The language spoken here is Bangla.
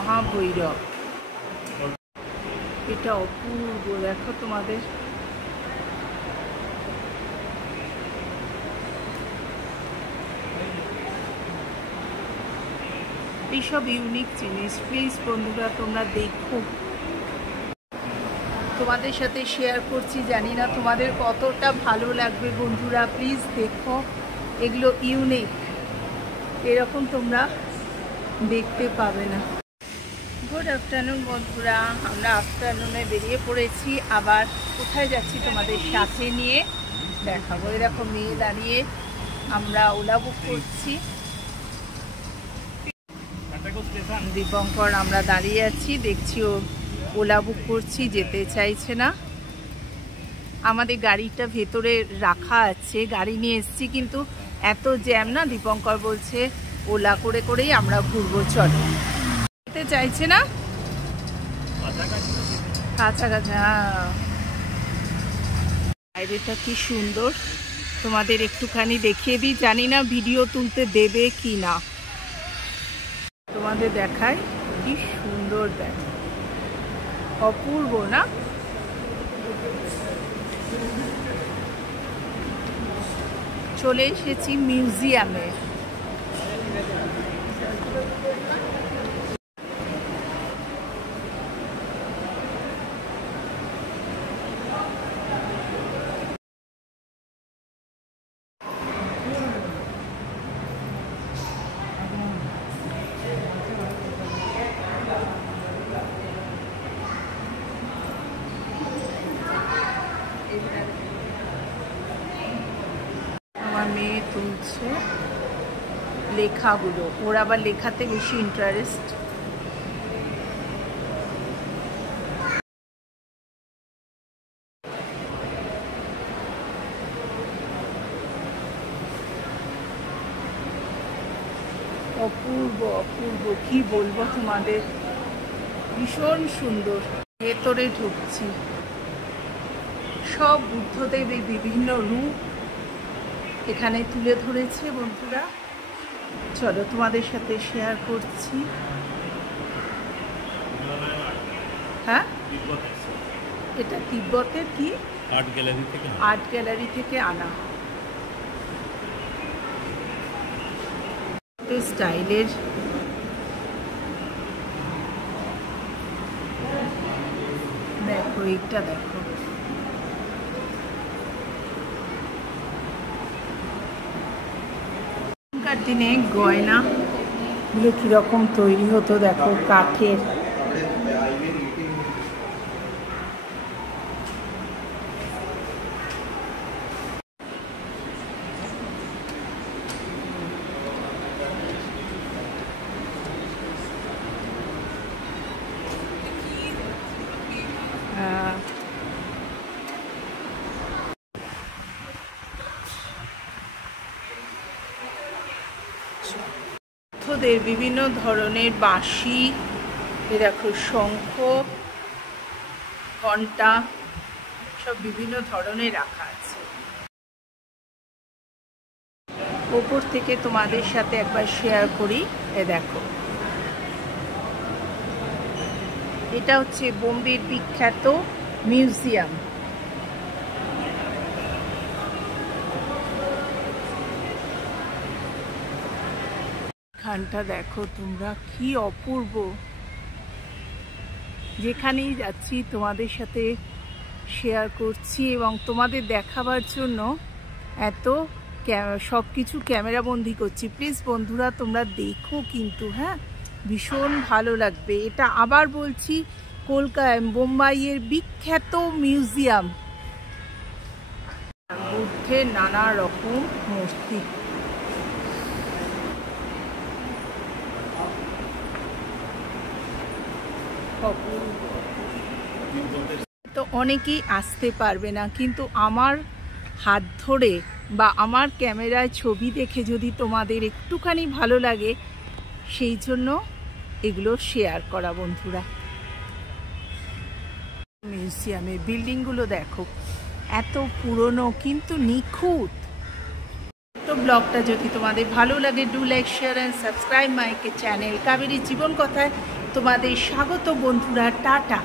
মহাভৈরব। এটা অপূর্ব, দেখো তোমাদের। এইসব ইউনিক জিনিস প্লিজ বন্ধুরা তোমরা দেখো, তোমাদের সাথে শেয়ার করছি, জানি না তোমাদের কতটা ভালো লাগবে বন্ধুরা। প্লিজ দেখো, এগুলো ইউনিক, এরকম তোমরা দেখতে পাবে না। গুড আফটারনুন বন্ধুরা, আমরা আফটারনুনে বেরিয়ে পড়েছি। আবার কোথায় যাচ্ছি তোমাদের সাথে নিয়ে দেখাবো। এরকম মেয়ে দাঁড়িয়ে, আমরা ওলা বুক করছি। দীপঙ্কর আমরা দাঁড়িয়ে আছি, দেখছি ও ওলা বুক করছি, যেতে চাইছে না। আমাদের গাড়িটা ভেতরে রাখা আছে, গাড়ি নিয়ে এসছি, কিন্তু এত জ্যাম না, দীপঙ্কর বলছে ওলা করে করেই আমরা ঘুরবো, চলো। যেতে চাইছে না, কাছাকাছি। হ্যাঁ, বাইরেটা কি সুন্দর, তোমাদের একটুখানি দেখিয়ে দিই। জানি না ভিডিও তুলতে দেবে কি না, তোমাদের দেখায় কি সুন্দর, দেখ অপূর্ব না। চলে এসেছি মিউজিয়ামে। আমার মেয়ে তুলছে লেখাগুলো, ওর আবার লেখাতে বেশি ইন্টারেস্ট। অপূর্ব অপূর্ব, কি বলবো তোমাদের, ভীষণ সুন্দর। ভেতরে ঢুকছি, সব বুদ্ধদেবের বিভিন্ন রূপ এখানে তুলে ধরেছে বন্ধুরা। চলো তোমাদের সাথে শেয়ার করছি। হ্যাঁ, এটা তিব্বতের কি আর্ট গ্যালারি থেকে আনা স্টাইলের। দেখো এইটা, দেখো এখনকার দিনে গয়না গুলো কিরকম তৈরি হতো, দেখো কাঠের। বুদ্ধদের বিভিন্ন ধরনের বাঁশি, দেখো শঙ্খ, ঘণ্টা, সব বিভিন্ন ধরনের রাখা আছে। ওপর থেকে তোমাদের সাথে একবার শেয়ার করি। দেখো, এটা হচ্ছে বোম্বের বিখ্যাত মিউজিয়াম। এখানটা দেখো তোমরা, কি অপূর্ব। যেখানেই যাচ্ছি তোমাদের সাথে শেয়ার করছি এবং তোমাদের দেখাবার জন্য এত সব কিছু ক্যামেরা বন্দি করছি। প্লিজ বন্ধুরা তোমরা দেখো কিন্তু, হ্যাঁ ভীষণ ভালো লাগবে। এটা আবার বলছি, বোম্বাইয়ের বিখ্যাত মিউজিয়াম। বুদ্ধের নানা রকম মূর্তি। তো অনেকেই আসতে পারবে না, কিন্তু আমার হাত ধরে বা আমার ক্যামেরায় ছবি দেখে যদি তোমাদের একটুখানি ভালো লাগে, সেই জন্য এগুলো শেয়ার করা বন্ধুরা। মিউজিয়ামের বিল্ডিংগুলো দেখো, এত পুরনো কিন্তু নিখুঁত। তো ব্লগটা যদি তোমাদের ভালো লাগে, do like, share and subscribe my channel Kaberi জীবন কথায়। তোমাদের স্বাগত বন্ধুরা, টাটা।